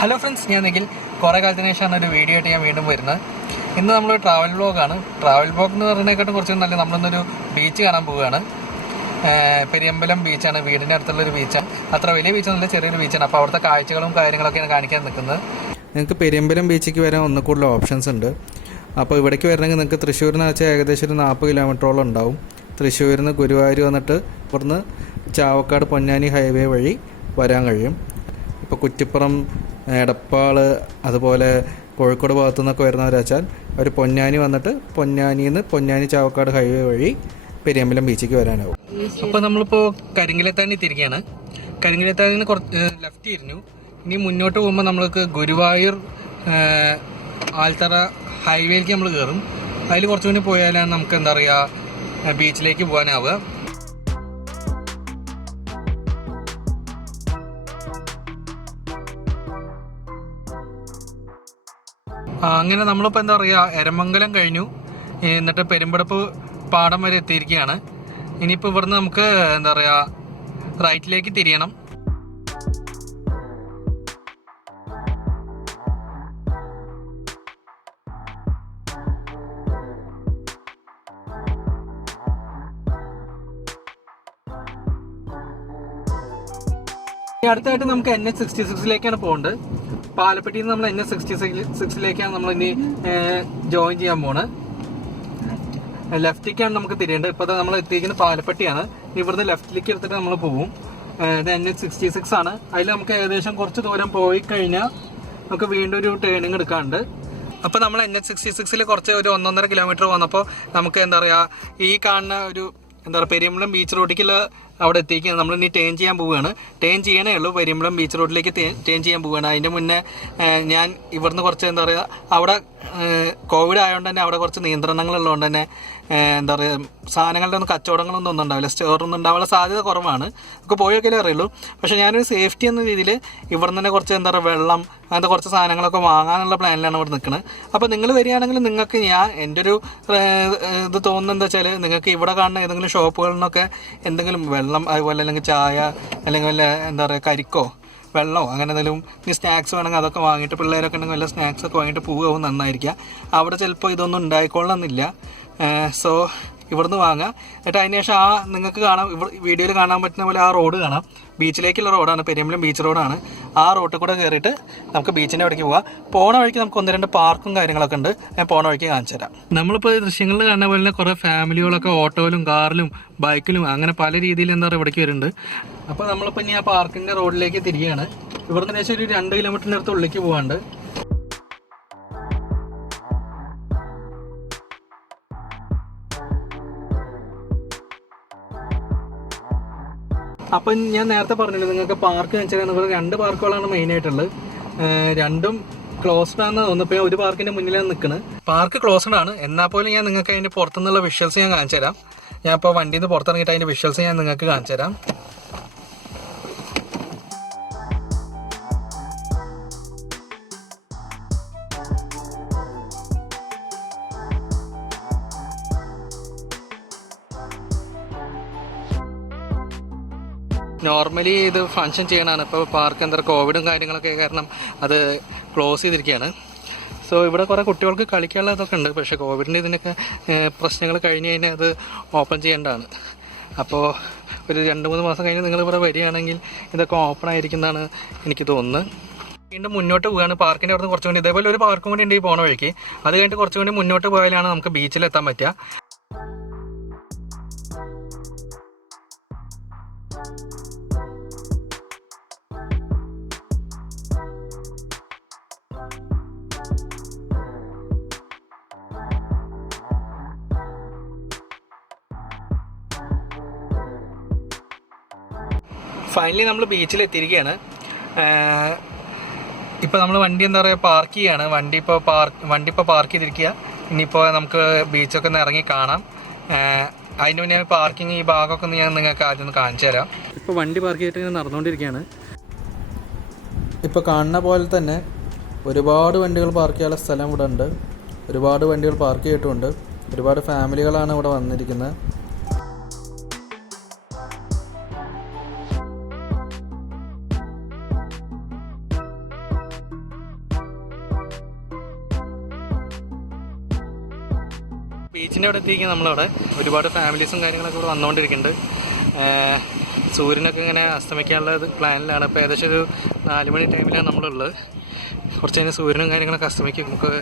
Hello friends ഞാൻ നിഖിൽ. കുറേ കാലത്തിന് ശേഷമാണ് ഒരു വീഡിയോ ആയിട്ട് ഞാൻ വീണ്ടും വരുന്നത്. ഇന്ന് നമ്മൾ ട്രാവൽ ബ്ലോഗാണ് ട്രാവൽ ബ്ലോഗ് എന്ന് പറയുന്നതിനെക്കാട്ടും കുറച്ച് നല്ല നമ്മളിന്നൊരു ബീച്ച് കാണാൻ പോവുകയാണ്. പെരിയമ്പലം ബീച്ചാണ് വീടിന്റെ അടുത്തുള്ളൊരു ബീച്ചാണ് അത്ര വലിയ ബീച്ചൊന്നുമില്ല ചെറിയൊരു ബീച്ചാണ് അപ്പോൾ അവിടുത്തെ കാഴ്ചകളും കാര്യങ്ങളൊക്കെയാണ് കാണിക്കാൻ നിൽക്കുന്നത്. നിങ്ങൾക്ക് പെരിയമ്പലം ബീച്ചിലേക്ക് വരാൻ ഒന്നും കൂടുതൽ ഓപ്ഷൻസ് ഉണ്ട്. അപ്പോൾ ഇവിടേക്ക് വരണമെങ്കിൽ നിങ്ങൾക്ക് തൃശ്ശൂരിൽ നിന്ന് വെച്ചാൽ ഏകദേശം ഒരു നാൽപ്പത് കിലോമീറ്ററോളം ഉണ്ടാവും. തൃശ്ശൂരിൽ നിന്ന് ഗുരുവായൂർ വന്നിട്ട് ഇവിടുന്ന് ചാവക്കാട് പൊന്നാനി ഹൈവേ വഴി വരാൻ കഴിയും. ഇപ്പോൾ കുറ്റിപ്പുറം എടപ്പാൾ അതുപോലെ കോഴിക്കോട് ഭാഗത്തു നിന്നൊക്കെ വരുന്നവർ വെച്ചാൽ അവർ പൊന്നാനി വന്നിട്ട് പൊന്നാനിയിൽ നിന്ന് പൊന്നാനി ചാവക്കാട് ഹൈവേ വഴി പെരിയമ്പലം ബീച്ചിലേക്ക് വരാനാവും. അപ്പോൾ നമ്മളിപ്പോൾ കരിങ്കിലെത്താനി തിരികെയാണ് കരിങ്കിലത്താണിൽ നിന്ന് കുറച്ച് ലെഫ്റ്റ് ഇരുന്നു. ഇനി മുന്നോട്ട് പോകുമ്പോൾ നമ്മൾക്ക് ഗുരുവായൂർ ആൽത്തറ ഹൈവേയിലേക്ക് നമ്മൾ കയറും അതിൽ കുറച്ചുകൂടി പോയാലാണ് നമുക്ക് എന്താ പറയുക ബീച്ചിലേക്ക് പോകാനാവുക. അങ്ങനെ നമ്മളിപ്പോൾ എന്താ പറയുക എരമംഗലം കഴിഞ്ഞു. എന്നിട്ട് പെരുമ്പടപ്പ് പാടം വരെ എത്തിയിരിക്കുകയാണ്. ഇനിയിപ്പോൾ ഇവിടുന്ന് നമുക്ക് എന്താ പറയുക റൈറ്റിലേക്ക് തിരിയണം. അടുത്തായിട്ട് നമുക്ക് എൻ എച്ച് സിക്സ്റ്റി സിക്സിലേക്കാണ് പോകേണ്ടത്. പാലപ്പെട്ടിയിൽ നിന്ന് നമ്മൾ എൻ എസ് സിക്സ്റ്റി സിക്സിലേക്കാണ് നമ്മൾ ഇനി ജോയിൻ ചെയ്യാൻ പോണ്. ലെഫ്റ്റിലേക്കാണ് നമുക്ക് തിരിയേണ്ടത്. ഇപ്പോൾ നമ്മൾ എത്തിയിരിക്കുന്നത് പാലപ്പെട്ടിയാണ്. ഇവിടുന്ന് ലെഫ്റ്റിലേക്ക് എടുത്തിട്ട് നമ്മൾ പോകും ഇത് എൻ എച്ച് സിക്സ്റ്റി സിക്സ് ആണ്. അതിൽ നമുക്ക് ഏകദേശം കുറച്ച് ദൂരം പോയി കഴിഞ്ഞാൽ നമുക്ക് വീണ്ടും ഒരു ടേണിങ് എടുക്കാണ്ട് അപ്പോൾ നമ്മൾ എൻ എച്ച് സിക്സ്റ്റി സിക്സിൽ കുറച്ച് ഒരു ഒന്നൊന്നര കിലോമീറ്റർ വന്നപ്പോൾ നമുക്ക് എന്താ പറയുക ഈ കാണുന്ന ഒരു എന്താ പറയുക പെരിയമ്പലം ബീച്ച് റോഡിലേക്കുള്ള അവിടെ എത്തിക്കുന്നത് നമ്മൾ ഇനി ടേൺ ചെയ്യാൻ പോവുകയാണ്. ടേൺ ചെയ്യണേ ഉള്ളൂ. പെരിയമ്പലം ബീച്ച് റോഡിലേക്ക് ടേൺ ചെയ്യാൻ പോവുകയാണ്. അതിന്റെ മുന്നേ ഞാൻ ഇവിടുന്ന് കുറച്ച് എന്താ പറയുക അവിടെ കോവിഡ് ആയതുകൊണ്ട് തന്നെ അവിടെ കുറച്ച് നിയന്ത്രണങ്ങളുള്ളതുകൊണ്ട് തന്നെ എന്താ പറയുക സാധനങ്ങളുടെ ഒന്നും കച്ചവടങ്ങളൊന്നും ഒന്നും ഉണ്ടാവില്ല. സ്റ്റോറൊന്നും ഉണ്ടാവാനുള്ള സാധ്യത കുറവാണ്. നമുക്ക് പോയൊക്കെ അറിയുള്ളൂ. പക്ഷേ ഞാനൊരു സേഫ്റ്റി എന്ന രീതിയിൽ ഇവിടെ തന്നെ കുറച്ച് എന്താ പറയുക വെള്ളം അങ്ങനത്തെ കുറച്ച് സാധനങ്ങളൊക്കെ വാങ്ങാനുള്ള പ്ലാനിലാണ് ഇവിടെ നിൽക്കുന്നത് അപ്പോൾ നിങ്ങൾ വരികയാണെങ്കിൽ നിങ്ങൾക്ക് ഞാൻ എന്റെ ഒരു ഇത് തോന്നുന്നത് എന്താ വെച്ചാൽ നിങ്ങൾക്ക് ഇവിടെ കാണുന്ന ഏതെങ്കിലും ഷോപ്പുകളിൽ നിന്നൊക്കെ എന്തെങ്കിലും വെള്ളം അതുപോലെ അല്ലെങ്കിൽ ചായ അല്ലെങ്കിൽ വല്ല എന്താ പറയുക കരിക്കോ വെള്ളമോ അങ്ങനെ എന്തെങ്കിലും ഇനി സ്നാക്സ് വേണമെങ്കിൽ അതൊക്കെ വാങ്ങിയിട്ട് പിള്ളേരൊക്കെ ഉണ്ടെങ്കിൽ വല്ല സ്നാക്സ് ഒക്കെ വാങ്ങിയിട്ട് പോകുമോ നന്നായിരിക്കുക അവിടെ ചിലപ്പോൾ ഇതൊന്നും ഉണ്ടായിക്കൊള്ളണമെന്നില്ല. സോ ഇവിടുന്ന് വാങ്ങാം. എന്നിട്ട് അതിന് ശേഷം ആ നിങ്ങൾക്ക് കാണാം ഇവിടെ വീഡിയോയിൽ കാണാൻ പറ്റുന്ന പോലെ ആ റോഡ് കാണാം. ബീച്ചിലേക്കുള്ള റോഡാണ് പെരിയമ്പലം ബീച്ച് റോഡാണ് ആ റോട്ടിൽ കൂടെ കയറിയിട്ട് നമുക്ക് ബീച്ചിന്റെ അവിടേക്ക് പോകാം പോണ വഴിക്ക് നമുക്ക് ഒന്ന് രണ്ട് പാർക്കും കാര്യങ്ങളൊക്കെ ഉണ്ട്. ഞാൻ പോണ വഴിക്ക് കാണിച്ചു തരാം. നമ്മളിപ്പോൾ ദൃശ്യങ്ങളിൽ കാണുന്ന പോലെ തന്നെ കുറേ ഫാമിലികളൊക്കെ ഓട്ടോയിലും കാറിലും ബൈക്കിലും അങ്ങനെ പല രീതിയിൽ എന്താ പറയുക ഇവിടേക്ക് വരുന്നുണ്ട്. അപ്പോൾ നമ്മളിപ്പോൾ ഇനി ആ പാർക്കിന്റെ റോഡിലേക്ക് തിരികെയാണ് ഇവിടുന്ന് ഏകദേശം ഒരു രണ്ട് കിലോമീറ്ററിന്റെ അടുത്ത് ഉള്ളിലേക്ക് പോകാണ്ട് അപ്പം ഞാൻ നേരത്തെ പറഞ്ഞില്ല നിങ്ങൾക്ക് പാർക്ക് വെച്ചാൽ നിങ്ങൾ രണ്ട് പാർക്കുകളാണ് മെയിൻ ആയിട്ടുള്ളത്. രണ്ടും ക്ലോസ്ഡ് ആണെന്ന് തോന്നുന്നു. ഒരു പാർക്കിന്റെ മുന്നിലാണ് നിൽക്കുന്നത് പാർക്ക് ക്ലോസ്ഡ് ആണ്. എന്നാൽ പോലും ഞാൻ നിങ്ങൾക്ക് അതിന്റെ പുറത്തുനിന്നുള്ള വിഷ്വൽസ് ഞാൻ കാണിച്ചു തരാം ഞാൻ ഇപ്പോൾ വണ്ടിയിൽ നിന്ന് പുറത്തിറങ്ങിയിട്ട് അതിന്റെ വിഷ്വൽസ് ഞാൻ നിങ്ങൾക്ക് കാണിച്ചു തരാം നോർമലി ഇത് ഫങ്ഷൻ ചെയ്യണതാണ്. ഇപ്പോൾ പാർക്ക് എന്താ കോവിഡും കാര്യങ്ങളൊക്കെ കാരണം അത് ക്ലോസ് ചെയ്തിരിക്കുകയാണ്. സോ ഇവിടെ കുറേ കുട്ടികൾക്ക് കളിക്കാനുള്ള ഇതൊക്കെ ഉണ്ട്. പക്ഷേ കോവിഡിന്റെ ഇതിനൊക്കെ പ്രശ്നങ്ങൾ കഴിഞ്ഞ് കഴിഞ്ഞാൽ അത് ഓപ്പൺ ചെയ്യേണ്ടതാണ്. അപ്പോൾ ഒരു രണ്ട് മൂന്ന് മാസം കഴിഞ്ഞ് നിങ്ങൾ ഇവിടെ വരികയാണെങ്കിൽ ഇതൊക്കെ ഓപ്പൺ ആയിരിക്കുന്നതാണ് എനിക്ക് തോന്നുന്നത്. വീണ്ടും മുന്നോട്ട് പോവുകയാണ്. പാർക്കിന്റെ അവിടെ നിന്ന് കുറച്ചും ഇതേപോലെ ഒരു പാർക്കും കൂടി ഉണ്ട് ഈ പോണ വഴിക്ക്. അത് കഴിഞ്ഞിട്ട് കുറച്ചും കൂടി മുന്നോട്ട് പോയാലാണ് നമുക്ക് ബീച്ചിലെത്താൻ പറ്റുക. ഫൈനലി നമ്മൾ ബീച്ചിൽ എത്തിയിരിക്കുകയാണ് ഇപ്പോൾ നമ്മൾ വണ്ടി എന്താ പറയുക പാർക്ക് ചെയ്യാണ്. വണ്ടി ഇപ്പോൾ പാർക്ക് വണ്ടി ഇപ്പോൾ പാർക്ക് ചെയ്തിരിക്കുക ഇനിയിപ്പോൾ നമുക്ക് ബീച്ചൊക്കെ ഒന്ന് ഇറങ്ങി കാണാം. അതിന് മുന്നേ പാർക്കിംഗ് ഈ ഭാഗമൊക്കെ ഒന്ന് ഞാൻ നിങ്ങൾക്ക് ആദ്യം ഒന്ന് കാണിച്ചു തരാം. ഇപ്പോൾ വണ്ടി പാർക്ക് ചെയ്തിട്ട് ഇങ്ങനെ നടന്നുകൊണ്ടിരിക്കുകയാണ് ഇപ്പോൾ കാണുന്ന പോലെ തന്നെ ഒരുപാട് വണ്ടികൾ പാർക്ക് ചെയ്യാനുള്ള സ്ഥലം ഇവിടെ ഉണ്ട് ഒരുപാട് വണ്ടികൾ പാർക്ക് ചെയ്തിട്ടുണ്ട് ഒരുപാട് ഫാമിലികളാണ് ഇവിടെ വന്നിരിക്കുന്നത്. ബീച്ചിന്റെ അവിടെ എത്തിയിരിക്കുന്നത് നമ്മളവിടെ. ഒരുപാട് ഫാമിലീസും കാര്യങ്ങളൊക്കെ ഇവിടെ വന്നുകൊണ്ടിരിക്കുന്നുണ്ട്. സൂര്യനൊക്കെ ഇങ്ങനെ അസ്തമിക്കാനുള്ള പ്ലാനിലാണ്. ഇപ്പോൾ ഏകദേശം ഒരു നാല് മണി ടൈമിലാണ് നമ്മളുള്ളത്. കുറച്ച് കഴിഞ്ഞാൽ സൂര്യനും കാര്യങ്ങളൊക്കെ അസ്തമിക്കും. നമുക്ക്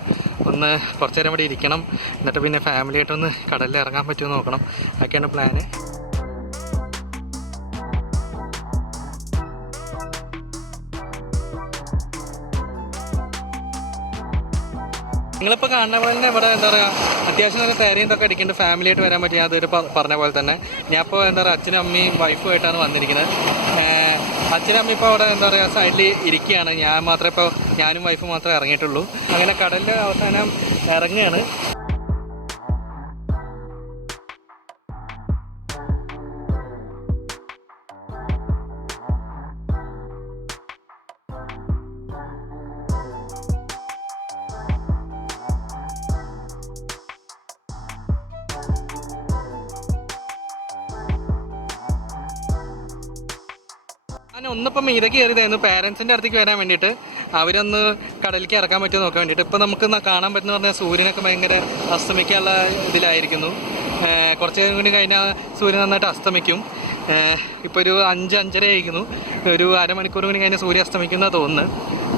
ഒന്ന് കുറച്ച് നേരം ഇവിടെ ഇരിക്കണം. എന്നിട്ട് പിന്നെ ഫാമിലിയായിട്ടൊന്ന് കടലിൽ ഇറങ്ങാൻ പറ്റുമെന്ന് നോക്കണം. അതൊക്കെയാണ് പ്ലാന് നിങ്ങളിപ്പോൾ കാണുന്ന പോലെ തന്നെ ഇവിടെ എന്താ പറയുക അത്യാവശ്യം നല്ല തേരയും ഇതൊക്കെ അടിക്കേണ്ട. ഫാമിലി ആയിട്ട് വരാൻ പറ്റി അതൊരു പറഞ്ഞ പോലെ തന്നെ. ഞാൻ ഇപ്പോൾ എന്താ പറയുക അച്ഛനും അമ്മയും വൈഫും ആയിട്ടാണ് വന്നിരിക്കുന്നത്. അച്ഛനും അമ്മയും ഇപ്പോൾ അവിടെ എന്താ പറയുക സൈഡിൽ ഇരിക്കുകയാണ്. ഞാൻ മാത്രമേ ഇപ്പോൾ ഞാനും വൈഫും മാത്രമേ ഇറങ്ങിയിട്ടുള്ളൂ. അങ്ങനെ കടലിൽ അവസാനം ഇറങ്ങുകയാണ്. ഞാൻ ഒന്നിപ്പം മീതെ കയറിയതായിരുന്നു. പാരൻസിന്റെ അടുത്തേക്ക് വരാൻ വേണ്ടിയിട്ട്. അവരൊന്ന് കടലിലേക്ക് ഇറക്കാൻ പറ്റുമോ നോക്കാൻ വേണ്ടിയിട്ട്. ഇപ്പം നമുക്ക് കാണാൻ പറ്റുന്ന പറഞ്ഞാൽ സൂര്യനൊക്കെ ഭയങ്കര അസ്തമിക്കാനുള്ള ഇതിലായിരിക്കുന്നു. കുറച്ച് കൂടി കഴിഞ്ഞാൽ സൂര്യൻ നന്നായിട്ട് അസ്തമിക്കും. ഇപ്പോൾ ഒരു അഞ്ച് അഞ്ചര ആയിരിക്കുന്നു. ഒരു അരമണിക്കൂർ കൂടി കഴിഞ്ഞാൽ സൂര്യൻ അസ്തമിക്കുന്ന തോന്നുന്നു.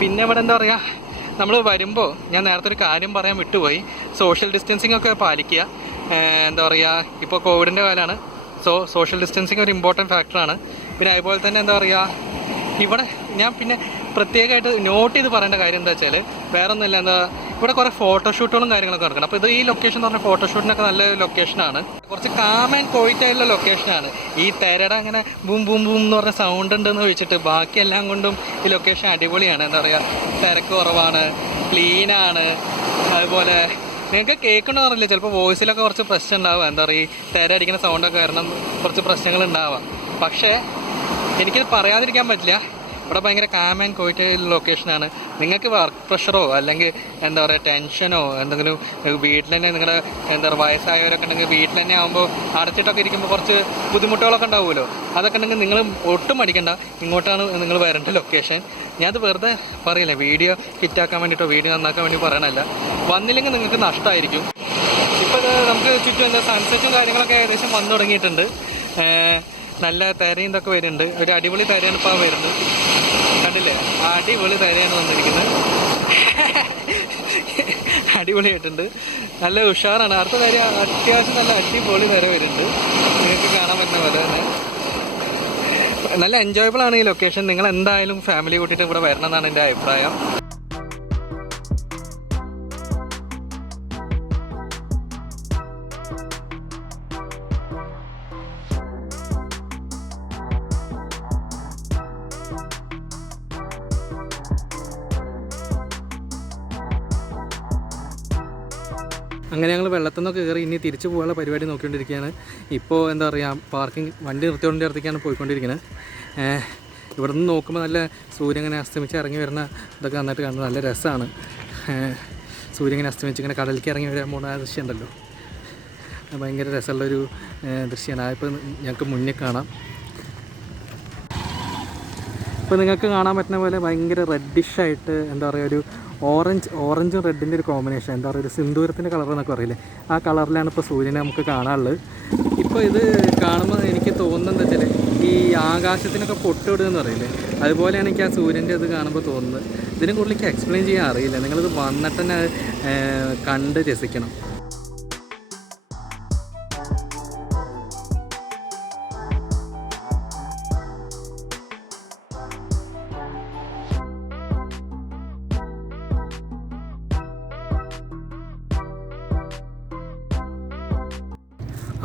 പിന്നെ ഇവിടെ എന്താ പറയുക നമ്മൾ വരുമ്പോൾ ഞാൻ നേരത്തെ ഒരു കാര്യം പറയാൻ വിട്ടുപോയി. സോഷ്യൽ ഡിസ്റ്റൻസിങ് ഒക്കെ പാലിക്കുക. എന്താ പറയുക ഇപ്പോൾ കോവിഡിന്റെ കാലമാണ് സോ സോഷ്യൽ ഡിസ്റ്റൻസിങ് ഒരു ഇമ്പോർട്ടന്റ് ഫാക്ടറാണ് പിന്നെ അതുപോലെ തന്നെ എന്താ പറയുക ഇവിടെ ഞാൻ പിന്നെ പ്രത്യേകമായിട്ട് നോട്ട് ചെയ്ത് പറയേണ്ട കാര്യം എന്താ വെച്ചാൽ വേറെ ഒന്നുമില്ല എന്താ ഇവിടെ കുറേ ഫോട്ടോഷൂട്ടുകളും കാര്യങ്ങളൊക്കെ നടക്കണം അപ്പോൾ ഇത് ഈ ലൊക്കേഷൻ എന്ന് പറഞ്ഞാൽ ഫോട്ടോഷൂട്ടിനൊക്കെ നല്ല ലൊക്കേഷനാണ് കുറച്ച് കാം ആൻഡ് ക്വൈറ്റ് ആയിട്ടുള്ള ലൊക്കേഷനാണ് ഈ തെരട അങ്ങനെ ബൂം ബൂം ബൂം എന്ന് പറഞ്ഞ സൗണ്ട് ഉണ്ടെന്ന് വെച്ചിട്ട് ബാക്കി എല്ലാം കൊണ്ടും ഈ ലൊക്കേഷൻ അടിപൊളിയാണ്. എന്താ പറയുക തിരക്ക് കുറവാണ് ക്ലീനാണ് അതുപോലെ നിങ്ങൾക്ക് കേൾക്കണമെന്ന് അറിയില്ല. ചിലപ്പോൾ വോയിസിലൊക്കെ കുറച്ച് പ്രശ്നം ഉണ്ടാവുക എന്താ പറയുക തിര അടിക്കുന്ന സൗണ്ടൊക്കെ കാരണം കുറച്ച് പ്രശ്നങ്ങൾ ഉണ്ടാവാം. പക്ഷേ എനിക്കത് പറയാതിരിക്കാൻ പറ്റില്ല. ഇവിടെ ഭയങ്കര കാം ആൻഡ് കോയിറ്റ് ലൊക്കേഷനാണ് നിങ്ങൾക്ക് വർക്ക് പ്രഷറോ അല്ലെങ്കിൽ എന്താ പറയുക ടെൻഷനോ എന്തെങ്കിലും വീട്ടിൽ തന്നെ നിങ്ങളുടെ എന്താ പറയുക വയസ്സായവരൊക്കെ ഉണ്ടെങ്കിൽ വീട്ടിൽ തന്നെ ആകുമ്പോൾ അടച്ചിട്ടൊക്കെ ഇരിക്കുമ്പോൾ കുറച്ച് ബുദ്ധിമുട്ടുകളൊക്കെ ഉണ്ടാവുമല്ലോ. അതൊക്കെ ഉണ്ടെങ്കിൽ നിങ്ങൾ ഒട്ടും അടിക്കണ്ട ഇങ്ങോട്ടാണ് നിങ്ങൾ വരേണ്ട ലൊക്കേഷൻ ഞാനത് വെറുതെ പറയില്ല. വീഡിയോ ഹിറ്റാക്കാൻ വേണ്ടിയിട്ടോ വീഡിയോ നന്നാക്കാൻ വേണ്ടി പറയണല്ല വന്നില്ലെങ്കിൽ നിങ്ങൾക്ക് നഷ്ടമായിരിക്കും ഇപ്പോൾ നമുക്ക് ചുറ്റും എന്താ സൺസെറ്റും കാര്യങ്ങളൊക്കെ ഏകദേശം വന്നു തുടങ്ങിയിട്ടുണ്ട്. നല്ല തിരയും ഇതൊക്കെ വരുന്നുണ്ട്. ഒരു അടിപൊളി തിരയാണ് ഇപ്പോൾ വരുന്നത്. കണ്ടില്ലേ? അടിപൊളി തിരയാണ് വന്നിരിക്കുന്നത്. അടിപൊളിയായിട്ടുണ്ട്. നല്ല ഉഷാറാണ്. അടുത്ത തര അത്യാവശ്യം നല്ല അടിപൊളി തിര വരുന്നുണ്ട്. നിങ്ങൾക്ക് കാണാൻ പറ്റുന്ന പോലെ തന്നെ. നല്ല എൻജോയബിൾ ആണ് ഈ ലൊക്കേഷൻ നിങ്ങൾ എന്തായാലും ഫാമിലി കൂട്ടിയിട്ട് ഇവിടെ വരണം എന്നാണ് എന്റെ അഭിപ്രായം. അങ്ങനെ ഞങ്ങൾ വെള്ളത്തിൽ നിന്നൊക്കെ കയറി ഇനി തിരിച്ചു പോകാനുള്ള പരിപാടി നോക്കിക്കൊണ്ടിരിക്കുകയാണ്. ഇപ്പോൾ എന്താ പറയുക പാർക്കിംഗ് വണ്ടി നിർത്തിയോണ്ട് അടുത്തേക്കാണ് പോയിക്കൊണ്ടിരിക്കുന്നത് ഇവിടെ നിന്ന് നോക്കുമ്പോൾ നല്ല സൂര്യൻ ഇങ്ങനെ അസ്തമിച്ച് ഇറങ്ങി വരുന്ന ഇതൊക്കെ നന്നായിട്ട് കാണുന്നത് നല്ല രസമാണ് സൂര്യൻ ഇങ്ങനെ അസ്തമിച്ച് ഇങ്ങനെ കടലിലേക്ക് ഇറങ്ങി വരാൻ പോകുന്ന ആ ദൃശ്യം ഉണ്ടല്ലോ. ഭയങ്കര രസമുള്ളൊരു ദൃശ്യമാണ് അതിപ്പോൾ ഞങ്ങൾക്ക് മുന്നിൽ കാണാം. ഇപ്പോൾ നിങ്ങൾക്ക് കാണാൻ പറ്റുന്ന പോലെ ഭയങ്കര റെഡിഷായിട്ട് എന്താ പറയുക ഒരു ഓറഞ്ച് ഓറഞ്ചും റെഡിന്റെ ഒരു കോമ്പിനേഷൻ എന്താ പറയുക ഒരു സിന്ദൂരത്തിന്റെ കളർ എന്നൊക്കെ പറയില്ലേ? ആ കളറിലാണ് ഇപ്പോൾ സൂര്യനെ നമുക്ക് കാണാനുള്ളത്. ഇപ്പോൾ ഇത് കാണുമ്പോൾ എനിക്ക് തോന്നുന്നത് വെച്ചാൽ ഈ ആകാശത്തിനൊക്കെ പൊട്ടിവിടുക പറയില്ലേ? അതുപോലെയാണ് എനിക്ക് ആ സൂര്യന്റെ ഇത് കാണുമ്പോൾ തോന്നുന്നത്. ഇതിനെ കൂടുതൽ എനിക്ക് എക്സ്പ്ലെയിൻ ചെയ്യാൻ അറിയില്ല. നിങ്ങളിത് വന്നിട്ട് തന്നെ കണ്ട് രസിക്കണം.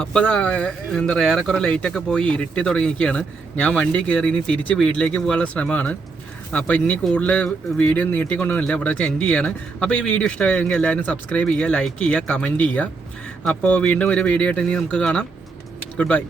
അപ്പോൾ എന്താ പറയുക ഏറെക്കുറെ ലൈറ്റൊക്കെ പോയി ഇരുട്ടി തുടങ്ങിയിരിക്കുകയാണ്. ഞാൻ വണ്ടി കയറി ഇനി തിരിച്ച് വീട്ടിലേക്ക് പോകാനുള്ള ശ്രമമാണ്. അപ്പോൾ ഇനി കൂടുതൽ വീഡിയോ നീട്ടിക്കൊണ്ടൊന്നുമില്ല. ഇവിടെ വെച്ച് എൻഡ് ചെയ്യാണ്. അപ്പോൾ ഈ വീഡിയോ ഇഷ്ടമായെങ്കിൽ എല്ലാവരും സബ്സ്ക്രൈബ് ചെയ്യുക ലൈക്ക് ചെയ്യുക കമന്റ് ചെയ്യുക. അപ്പോൾ വീണ്ടും ഒരു വീഡിയോ ആയിട്ട് ഇനി നമുക്ക് കാണാം. Good bye